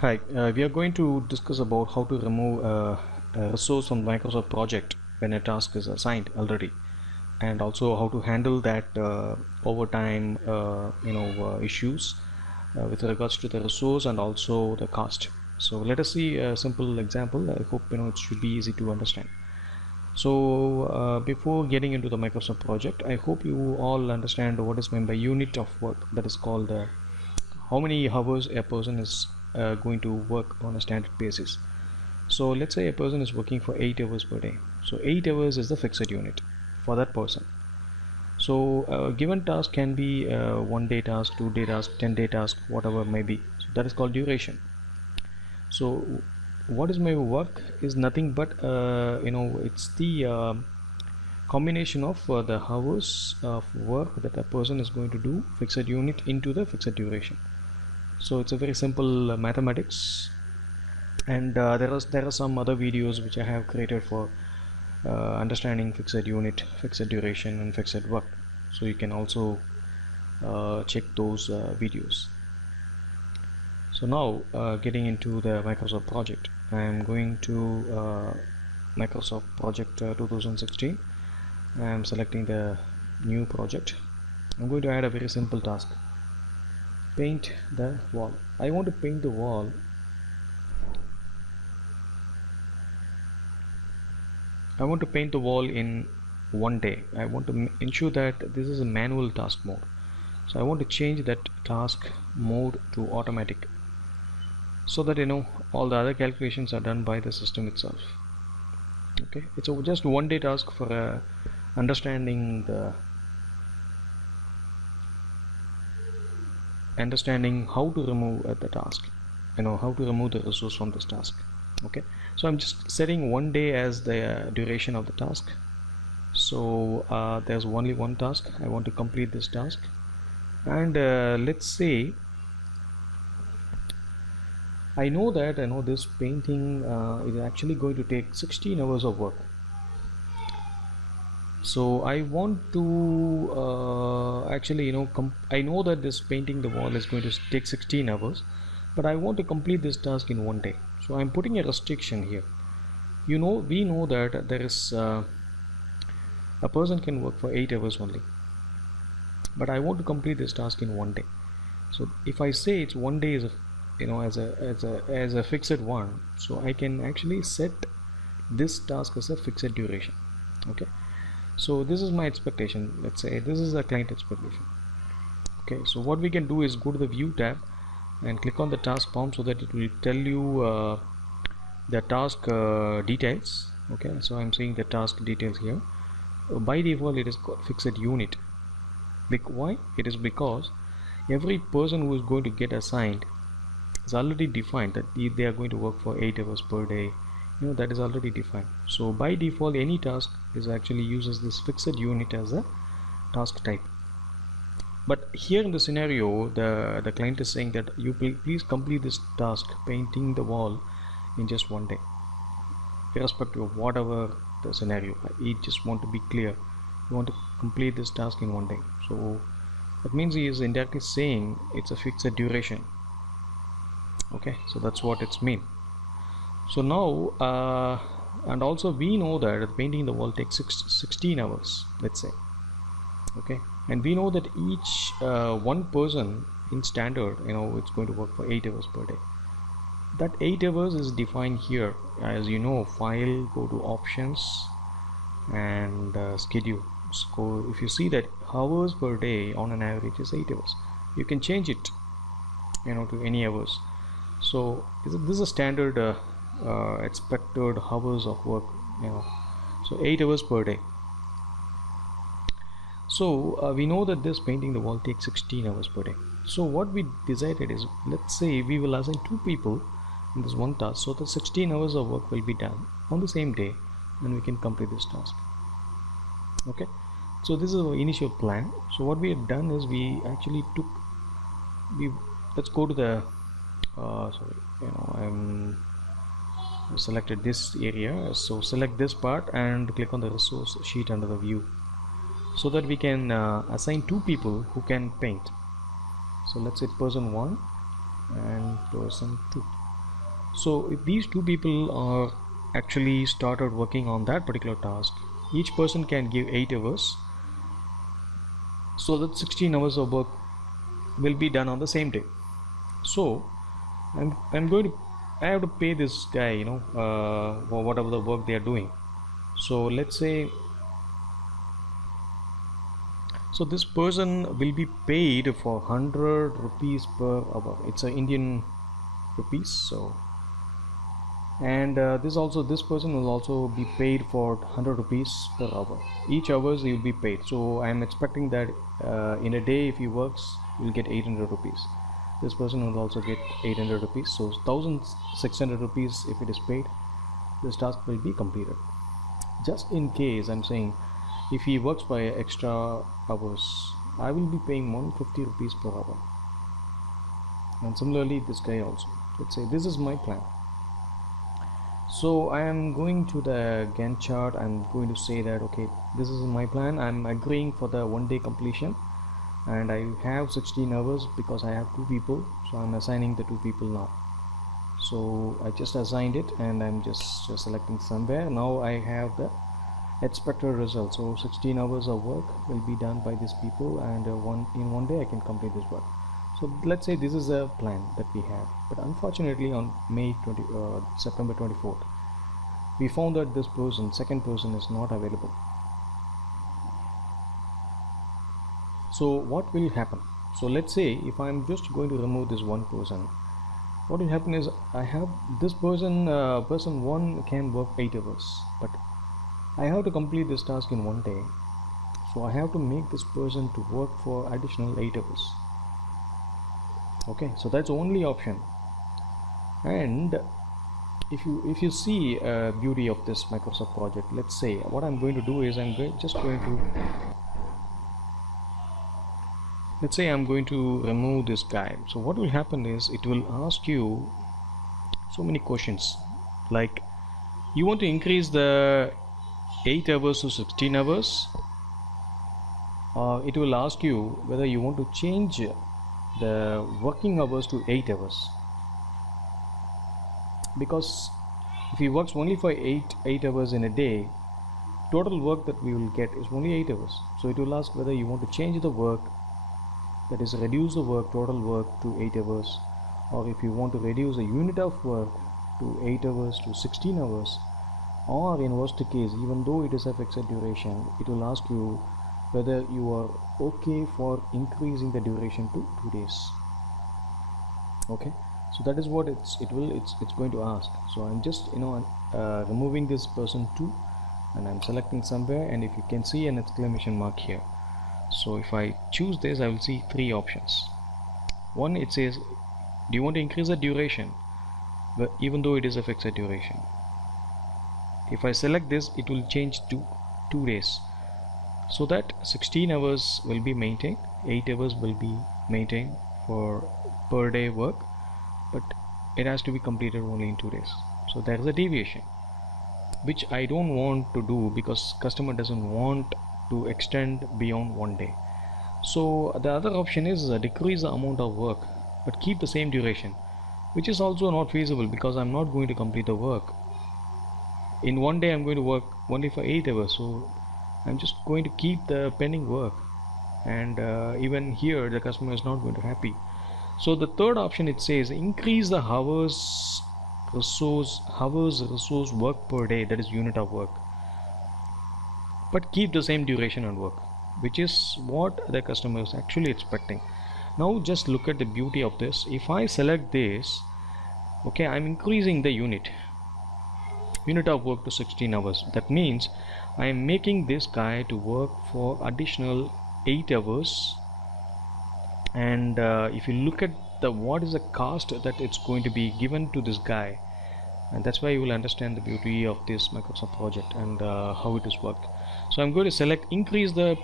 Hi, we are going to discuss about how to remove a resource from Microsoft project when a task is assigned already, and also how to handle that overtime, issues with regards to the resource and also the cost. So let us see a simple example. I hope it should be easy to understand. So before getting into the Microsoft project, I hope you all understand what is meant by unit of work. That is called how many hours a person is going to work on a standard basis. So let's say a person is working for 8 hours per day. So 8 hours is the fixed unit for that person. So a given task can be a 1-day task, 2-day task, 10-day task, whatever may be. So that is called duration. So what is my work is nothing but it's the combination of the hours of work that a person is going to do fixed unit into the fixed duration. So it's a very simple mathematics, and there are some other videos which I have created for understanding fixed unit, fixed duration, and fixed work. So you can also check those videos. So now getting into the Microsoft project, I am going to Microsoft project 2016. I am selecting the new project. I'm going to add a very simple task. Paint the wall. I want to paint the wall. I want to paint the wall in 1 day. I want to ensure that this is a manual task mode. So I want to change that task mode to automatic, so that all the other calculations are done by the system itself. Okay, it's just 1 day task for understanding how to remove the task, how to remove the resource from this task. Okay, so I'm just setting 1 day as the duration of the task. So there's only one task. I want to complete this task, and let's say I know that this painting is actually going to take 16 hours of work. So I want to I know that this painting the wall is going to take 16 hours, but I want to complete this task in 1 day. So I'm putting a restriction here. We know that there is a person can work for 8 hours only, but I want to complete this task in 1 day. So if I say it's 1 day is as a fixed one, so I can actually set this task as a fixed duration. Okay, so this is my expectation. Let's say this is a client expectation. Okay, so what we can do is go to the view tab and click on the task form, so that it will tell you the task details. Okay, so I'm seeing the task details here. By default it is called fixed unit. Why? It is because every person who is going to get assigned is already defined that they are going to work for 8 hours per day. That is already defined. So by default any task is actually uses this fixed unit as a task type. But here in the scenario, the client is saying that you please complete this task, painting the wall, in just 1 day, irrespective of whatever the scenario. I just want to be clear. You want to complete this task in 1 day. So that means he is indirectly saying it's a fixed duration. Okay, so that's what it's mean. So now and also we know that painting the wall takes 16 hours, let's say. Okay, and we know that each one person in standard, it's going to work for 8 hours per day. That 8 hours is defined here as file, go to options, and schedule. So if you see that hours per day on an average is 8 hours, you can change it to any hours. So this is a standard expected hours of work, so 8 hours per day. So we know that this painting the wall takes 16 hours per day. So what we decided is, let's say we will assign 2 people in this one task, so the 16 hours of work will be done on the same day, and we can complete this task. Okay, so this is our initial plan. So what we have done is we actually let's go to the I'm selected this area. So select this part and click on the resource sheet under the view, so that we can assign 2 people who can paint. So let's say person 1 and person 2. So if these two people are actually started working on that particular task, each person can give 8 hours, so that 16 hours of work will be done on the same day. So I'm going to, I have to pay this guy, for whatever the work they are doing. So let's say, so this person will be paid for 100 rupees per hour. It's a Indian rupees. So and this person will also be paid for 100 rupees per hour. Each hours he will be paid. So I am expecting that in a day if he works, he will get 800 rupees. This person will also get 800 rupees. So 1600 rupees if it is paid, this task will be completed. Just in case, I'm saying, if he works by extra hours, I will be paying 150 rupees per hour. And similarly this guy also. Let's say this is my plan. So I am going to the Gantt chart. I'm going to say that okay, this is my plan. I'm agreeing for the 1 day completion, and I have 16 hours because I have 2 people. So I'm assigning the 2 people now. So I just assigned it and I'm just selecting somewhere. Now I have the expected result. So 16 hours of work will be done by these people, and in 1 day I can complete this work. So let's say this is a plan that we have, but unfortunately on September 24th, we found that this person, second person, is not available. So what will happen? So let's say if I'm just going to remove this one person, what will happen is I have this person, person 1 can work 8 hours, but I have to complete this task in 1 day. So I have to make this person to work for additional 8 hours. Okay, so that's the only option. And if you see beauty of this Microsoft project, let's say what I'm going to do is let's say I'm going to remove this guy. So what will happen is it will ask you so many questions, like you want to increase the 8 hours to 16 hours, or it will ask you whether you want to change the working hours to 8 hours, because if he works only for 8 hours in a day, total work that we will get is only 8 hours. So it will ask whether you want to change the work, that is reduce the total work to 8 hours, or if you want to reduce a unit of work to 8 hours to 16 hours, or in worst case, even though it is a fixed duration, it will ask you whether you are okay for increasing the duration to 2 days. Okay, so that is what it's going to ask. So I'm just removing this person 2, and I'm selecting somewhere, and if you can see an exclamation mark here. So if I choose this, I will see 3 options. One, it says, do you want to increase the duration, but even though it is a fixed duration? If I select this, it will change to 2 days, so that 16 hours will be maintained, 8 hours will be maintained for per day work, but it has to be completed only in 2 days. So there is a deviation, which I don't want to do because customer doesn't want to extend beyond 1 day. So the other option is decrease the amount of work but keep the same duration, which is also not feasible because I'm not going to complete the work. In 1 day I'm going to work only for 8 hours, so I'm just going to keep the pending work, and even here the customer is not going to happy. So the third option, it says increase the hours resource work per day, that is unit of work, but keep the same duration and work, which is what the customer is actually expecting. Now just look at the beauty of this. If I select this, okay, I'm increasing the unit of work to 16 hours. That means I am making this guy to work for additional 8 hours, and if you look at what is the cost that it's going to be given to this guy, and that's why you will understand the beauty of this Microsoft project and how it is worked. So I'm going to select increase the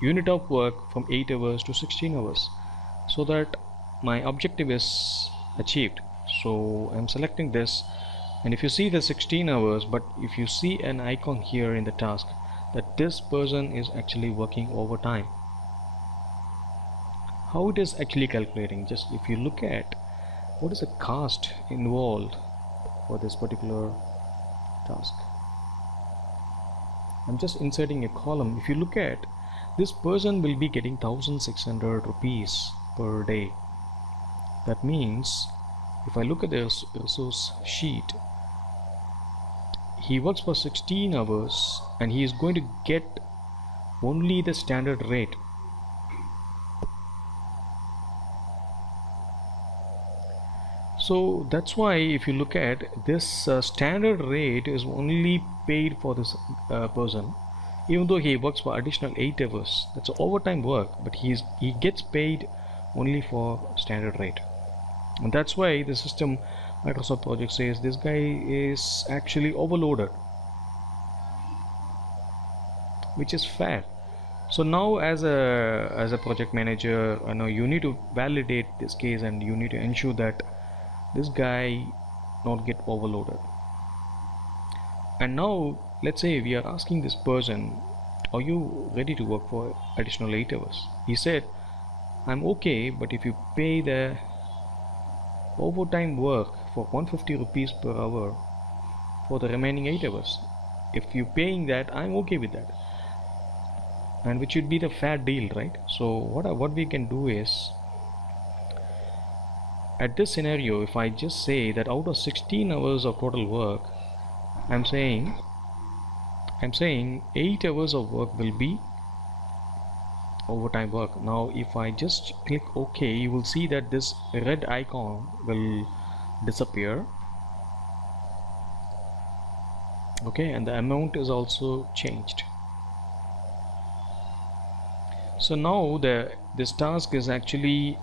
unit of work from 8 hours to 16 hours so that my objective is achieved. So I'm selecting this, and if you see the 16 hours, but if you see an icon here in the task that this person is actually working overtime, how it is actually calculating, just if you look at what is the cost involved for this particular task. I'm just inserting a column. If you look at, this person will be getting 1600 rupees per day. That means if I look at the resource sheet, he works for 16 hours and he is going to get only the standard rate. So that's why if you look at this standard rate is only paid for this person, even though he works for additional 8 hours. That's overtime work, but he gets paid only for standard rate. And that's why the system Microsoft project says this guy is actually overloaded, which is fair. So now as a project manager, you need to validate this case and you need to ensure that this guy not get overloaded. And now let's say we are asking this person, are you ready to work for additional 8 hours? He said, I'm okay, but if you pay the overtime work for 150 rupees per hour for the remaining 8 hours, if you're paying that, I'm okay with that, and which should be the fair deal, right? So what we can do is, at this scenario, if I just say that out of 16 hours of total work, I'm saying 8 hours of work will be overtime work. Now if I just click OK, you will see that this red icon will disappear. Okay, and the amount is also changed. So now this task is actually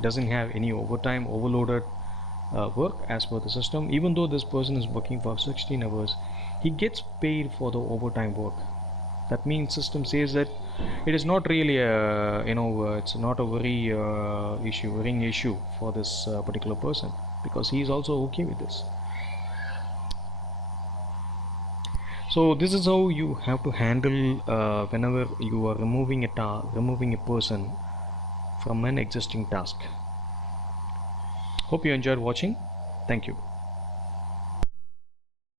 doesn't have any overtime overloaded work as per the system. Even though this person is working for 16 hours, he gets paid for the overtime work. That means system says that it is not really it's not a worrying issue for this particular person, because he is also okay with this. So this is how you have to handle whenever you are removing a person from an existing task. Hope you enjoyed watching. Thank you.